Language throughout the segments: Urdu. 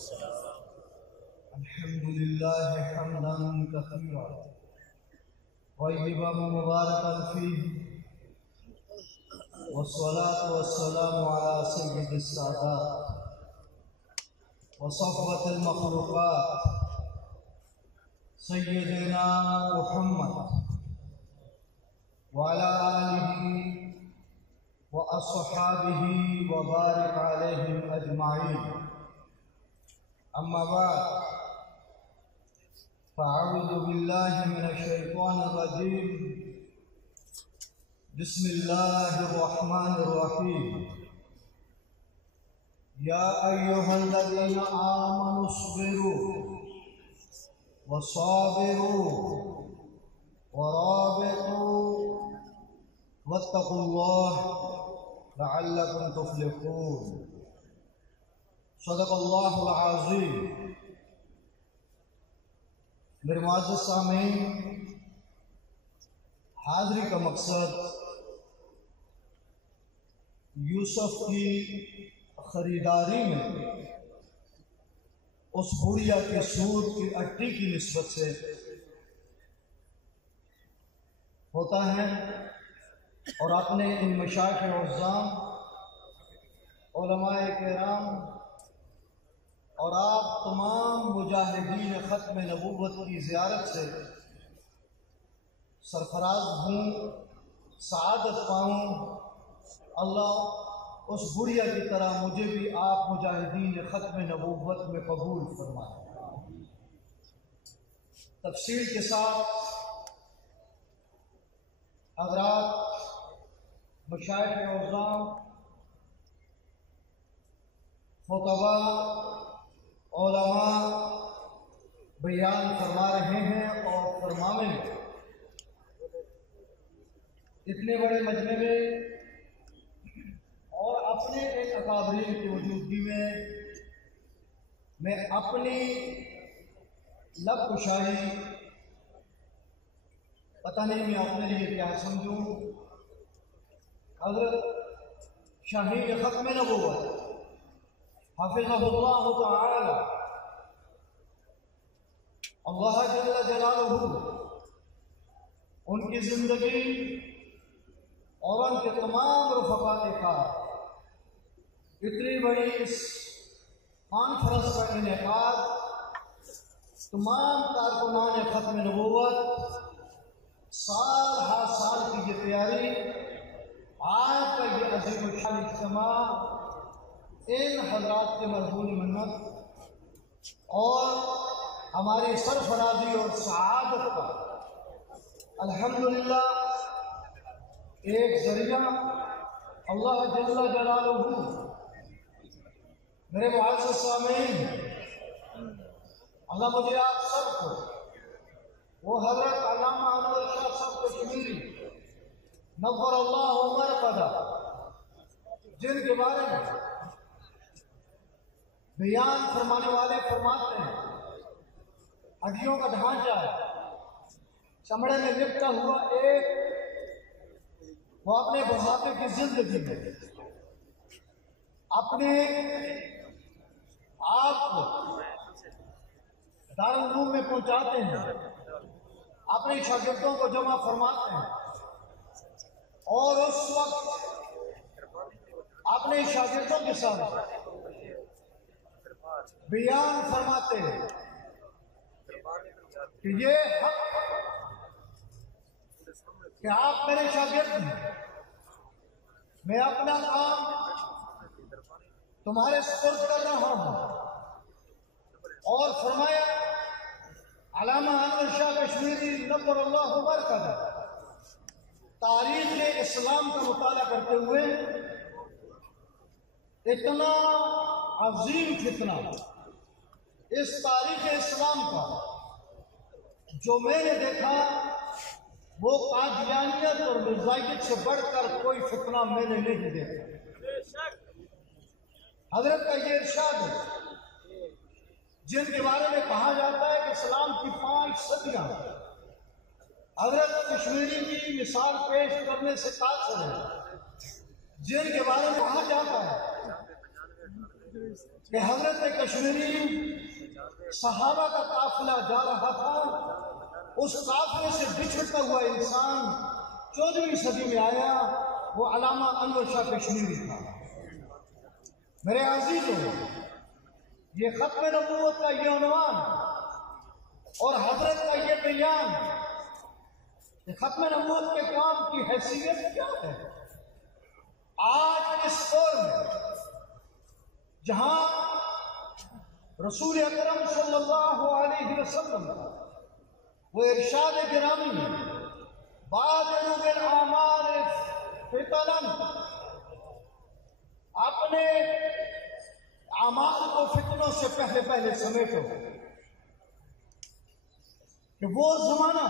الحمد لله حمدا كثيرا طيبا مباركا فيه، والصلاة والسلام على سيد السادات وصفوة المخلوقات سيدنا محمد وعلى آله وأصحابه وبارك عليهم أجمعين. أما بعد، فأعوذ بالله من الشيطان الرجيم. بسم الله الرحمن الرحيم. يا أيها الذين آمنوا اصبروا وصابروا ورابطوا واتقوا الله لعلكم تفلحون. صدق اللہ العظیم. میرے معزز سامعین، حاضری کا مقصد یوسف کی خریداری میں اس بڑھیا کی سود کی اٹی کی نسبت سے ہوتا ہے، اور اپنے ان مشائخ اعظام، علماء کرام اور آپ تمام مجاہدین ختم نبوت کی زیارت سے سرفراز ہوں، سعادت پاؤں. اللہ اس بڑھیا کی طرح مجھے بھی آپ مجاہدین ختم نبوت میں قبول فرمائے. تفصیل کے ساتھ حضرات مشائخ اعظام، خطباء، علماء بیان فرما رہے ہیں اور فرماویں گے. اتنے بڑے مجمع میں اور اپنے ایک اکابرین کی موجودگی میں اپنی لب کشائی، پتہ نہیں میں اپنے لیے کیا سمجھوں، حضرت شاہین ختم نبوت حافظہ اللہ تعالی اللہ جل جلالہ ان کی زندگی اور ان کے تمام رفقا کے کار اتنی بڑی اس کانفرنس کا انعقاد تمام کارکنان ختم نبوت سال ہر سال کی یہ تیاری، آج کا یہ عظیم الشان اجتماع ان حضرات کے مرہون منت اور ہماری سرفرازی اور سعادت کا الحمدللہ ایک ذریعہ اللہ جل جلالہ. میرے معزز سامعین، اللہ مجھے آپ سب کو وہ حضرت علامہ انور شاہ صاحب کشمیری نور اللہ مرقدہ، جن کے بارے میں بیان فرمانے والے فرماتے ہیں ہڈیوں کا ڈھانچہ ہے، چمڑے میں لپٹا ہوا ایک، وہ اپنے بڑھاپے کی زندگی میں اپنے آپ کو دارالعلوم میں پہنچاتے ہیں، اپنے شاگردوں کو جمع فرماتے ہیں اور اس وقت اپنے شاگردوں کے ساتھ بیان فرماتے ہیں کہ یہ حق کہ آپ میرے شاگرد ہیں، میں اپنا کام تمہارے سپرد کر رہا ہوں. اور فرمایا علامہ انور شاہ کشمیری نور اللہ مرقدہ تاریخ اسلام کا مطالعہ کرتے ہوئے اتنا عظیم فتنہ اس تاریخ اسلام کا جو میں نے دیکھا وہ قادیانیت اور مرزائیت سے بڑھ کر کوئی فتنہ میں نے نہیں دیکھا. حضرت کا یہ ارشاد ہے جن کے بارے میں کہا جاتا ہے کہ اسلام کی 5 صدیاں حضرت کشمیری کی مثال پیش کرنے سے قاصر ہے، جن کے بارے میں کہا جاتا ہے کہ حضرت کشمیری صحابہ کا قافلہ جا رہا تھا، اس قافلے سے بچھڑتا ہوا انسان 14ویں صدی میں آیا، وہ علامہ انور شاہ کشمیری تھا۔ میرے عزیزوں، یہ ختم نبوت کا یہ عنوان اور حضرت کا یہ بیان کہ ختم نبوت کے کام کی حیثیت کیا ہے؟ آج اس دور میں جہاں رسول اکرم صلی اللہ علیہ وسلم وہ ارشاد گرامی بادروا بالاعمال فتنا، اپنے اعمال کو فتنوں سے پہلے پہلے سمیٹو، کہ وہ زمانہ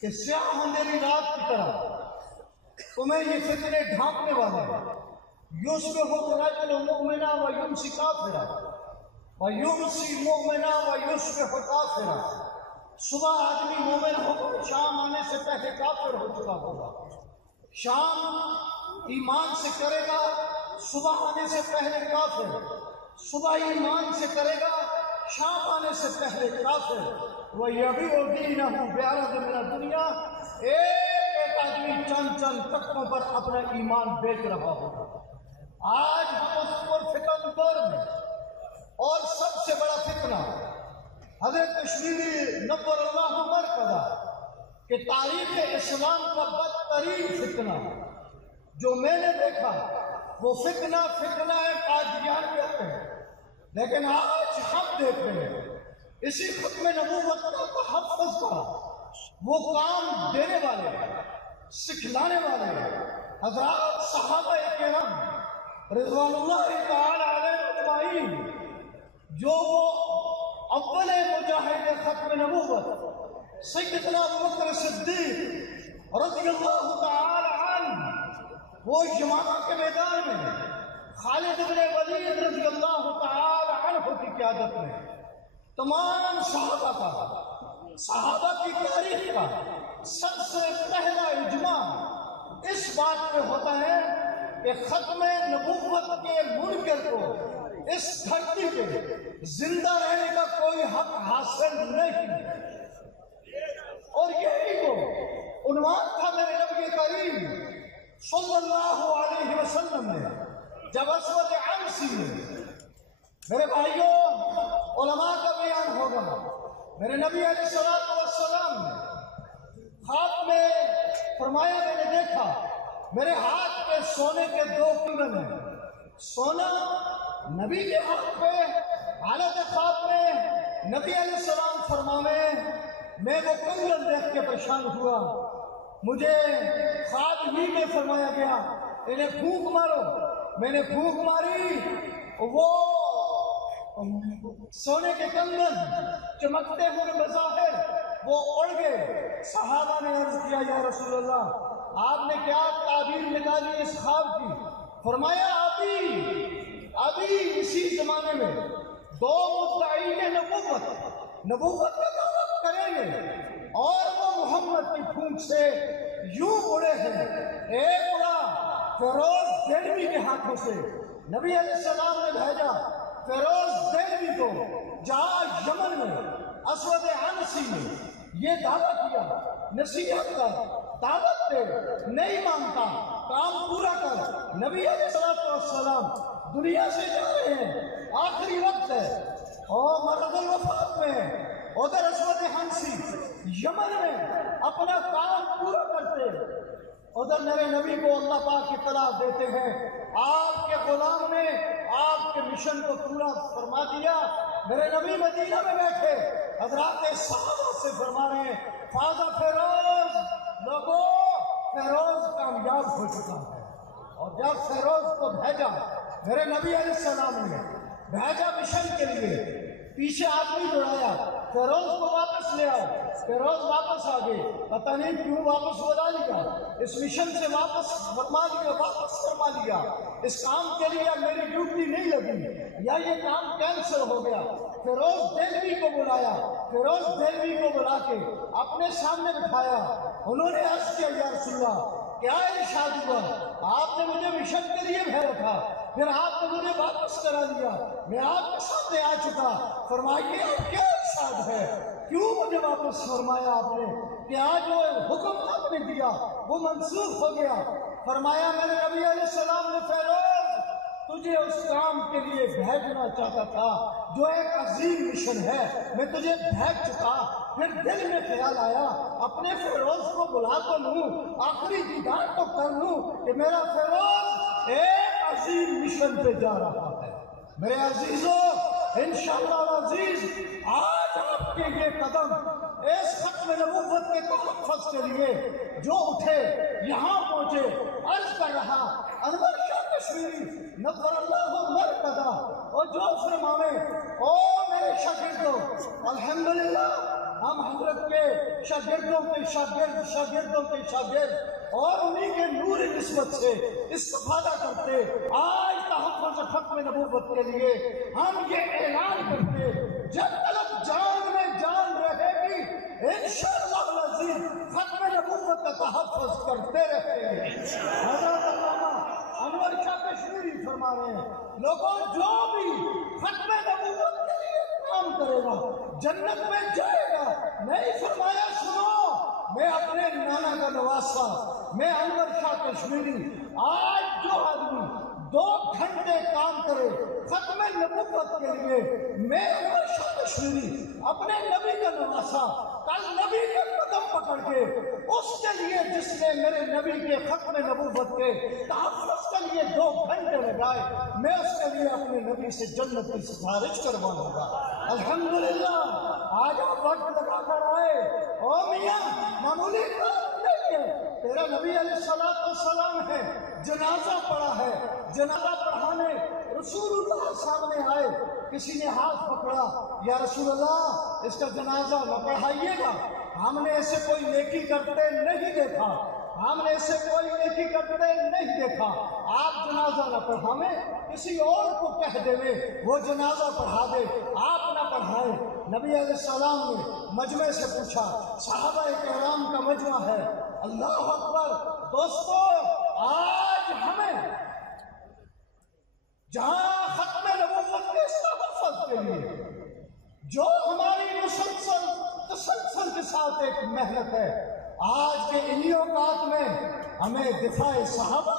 کہ سیاہ اندھیری رات کی طرح تمہیں یہ فتنے ڈھانپنے والے ہیں۔ یصبح الرجل مؤمنا ویمسی کافرا ویمسی مؤمنا ویصبح کافرا، صبح آدمی مومن ہوگا، شام آنے سے پہلے کافر ہو چکا ہوگا، شام ایمان سے کرے گا، صبح آنے سے پہلے کافر، صبح ایمان سے کرے گا، شام آنے سے پہلے کافر۔ وَيَبِعُ دِينَهُ بِعَرَضٍ مِنَ الدُّنْيَا، ایک آدمی چند چند ٹکوں پر اپنا ایمان بیچ رہا ہوگا۔ آج ہم اس پر فتن دور میں، اور سب سے بڑا فتنہ حضرت کشمیری نور اللہ مرکزہ کہ تاریخ اسلام کا بدترین فتنہ جو میں نے دیکھا وہ فتنہ قادیان کہتے ہیں، لیکن آج ہم دیکھ رہے ہیں اسی ختم نبوت کا تحفظ کا وہ کام دینے والے، سکھلانے والے حضرات صحابہ کرام رضوان اللہ تعالی علیہ اجمعین، جو وہ اول مجاہد ختم نبوت سیدنا ابوبکر صدیق رضی اللہ تعالی عنہ، وہ یمامہ کے میدان میں خالد بن ولید رضی اللہ تعالی عنہ کی قیادت میں تمام صحابہ کی تاریخ کا سب سے پہلا اجماع اس بات پہ ہوتا ہے کہ ختم نبوت کے منکر کو اس دھرتی پہ زندہ رہنے کا کوئی حق حاصل نہیں، اور یہی کو عنوان تھا میرے نبی کریم صلی اللہ علیہ وسلم نے جب اسود عنسی میں، میرے بھائیوں علماء کا بیان ہوگا، میرے نبی علیہ السلام نے خواب میں فرمایا، میں نے دیکھا میرے ہاتھ پہ سونے کے 2 کنگن ہیں، سونا نبی کے ہاتھ پہ، حالت خواب میں نبی علیہ السلام فرماوے میں وہ کنگن دیکھ کے پریشان ہوا، مجھے خواب ہی میں فرمایا گیا انہیں پھونک مارو، میں نے پھونک ماری، وہ سونے کے کنگن چمکتے ہوئے بظاہر وہ اڑ گئے۔ صحابہ نے عرض کیا یا رسول اللہ آپ نے کیا تعبیر نکالی اس خواب کی؟ فرمایا ابھی اسی زمانے میں 2 مدعین نبوت کا دعویٰ کریں گے، اور وہ محمد کی پھونک سے یوں اڑے ہیں، ایک اڑا فیروز دہلوی کے ہاتھوں سے، نبی علیہ السلام نے بھیجا فیروز دہلوی کو، جہاں یمن میں اسود عنسی میں یہ دعویٰ کیا، نصیحت کر، دعوت دے، نہیں مانتا، کام پورا کر۔ نبی علیہ السلام دنیا سے جا رہے ہیں، آخری وقت ہے، اور مرض الوفات میں ادھر اسود عنسی یمن میں اپنا کام پورا کرتے، ادھر میرے نبی کو اللہ پاک اطلاع دیتے ہیں آپ کے غلام نے آپ کے مشن کو پورا فرما دیا۔ میرے نبی مدینہ میں بیٹھے حضرات صحابہ سے فرما رہے ہیں فاضا فیروز، لوگوں فیروز کامیاب ہو چکا ہے۔ اور جب فیروز کو بھیجا میرے نبی علیہ السلام نے بھیجا مشن کے لیے، پیچھے آدمی دوڑایا فیروز کو واپس لے آؤ، فیروز واپس آ گئے، پتہ نہیں کیوں واپس بلا لیا، اس مشن سے واپس فرما لیا، اس کام کے لیے میری ڈیوٹی نہیں لگی یا یہ کام کینسل ہو گیا۔ فیروز دہلوی کو بلایا، فیروز دہلوی کو بلا کے اپنے سامنے بٹھایا، انہوں نے عرض کیا یا رسول اللہ کیا ارشاد ہوا؟ آپ نے مجھے مشن کے لیے بھیجا تھا، پھر آپ نے مجھے واپس کرا دیا، میں آپ کے سامنے آ چکا، فرمائیے اب کیا ارشاد ہے؟ کیوں مجھے واپس فرمایا آپ نے؟ کیا جو حکم آپ نے دیا وہ منسوخ ہو گیا؟ فرمایا میرے نبی علیہ السلام نے فیروز تجھے اس کام کے لیے بھیجنا چاہتا تھا جو ایک عظیم مشن ہے، میں تجھے بھیج چکا۔ پھر دل میں خیال آیا اپنے فیروز کو بلا تو لوں، آخری دیدار تو کر لوں کہ میرا فیروز ایک عظیم مشن پہ جا رہا ہے۔ میرے عزیزوں، انشاءاللہ العزیز آج آپ کے یہ قدم اس ختم نبوت کے تحفظ کے لیے جو اٹھے یہاں پہنچے، عرض کر رہا انور شاہ کشمیری نور اللہ مرکزہ اور جو فرماوے او میرے شاگردوں، الحمدللہ ہم حضرت کے شاگردوں کے شاگرد اور انہی کے نور نسبت سے استفادہ کرتے آج تحفظ ختم نبوت کے لیے ہم یہ اعلان کرتے جب تک جان میں جان رہے گی انشاءاللہ العزیز ختم نبوت کا تحفظ کرتے رہے گے۔ حضرت علامہ انور شاہ کشمیری فرما رہے ہیں لوگوں جو بھی ختم نبوت کے لیے کام کرے گا جنت میں جائے گا۔ نہیں فرمایا سنو، میں اپنے نانا کا نواسا، میں انور شاہ کشمیری، آج جو آدمی 2 گھنٹے کام کرے ختم نبوت کے لیے، میں انور شاہ کشمیری اپنے نبی کا نواسا کل نبی کے قدم پکڑ کے اس کے لیے جس نے میرے نبی کے ختم نبوت کے تحفظ کے لیے 2 گھنٹے لگائے، میں اس کے لیے اپنے نبی سے جنت کی سفارش کرواؤں گا۔ الحمدللہ آج آپ وقت لگا کر آئے، او میاں معمولی کام نہیں ہے، تیرا نبی علیہ السلام ہے، جنازہ پڑھا ہے، جنازہ پڑھانے رسول اللہ سامنے آئے، کسی نے ہاتھ پکڑا، یا رسول اللہ اس کا جنازہ نہ پڑھائیے گا، ہم نے اسے کوئی نیکی کرتے نہیں دیکھا، ہم نے اسے کوئی نیکی کرتے نہیں دیکھا، آپ جنازہ نہ پڑھائیں، کسی اور کو کہہ دے وہ جنازہ پڑھا دے، آپ نہ پڑھائیں۔ نبی علیہ السلام نے مجمع سے پوچھا، صحابہ کرام کا مجمع ہے، اللہ اکبر۔ دوستو آج ہمیں جہاں ختم نبوت کے تحفظ کے لیے جو ہماری تسلسل کے ساتھ ایک محنت ہے، آج کے انہی اوقات میں ہمیں دفاع صحابہ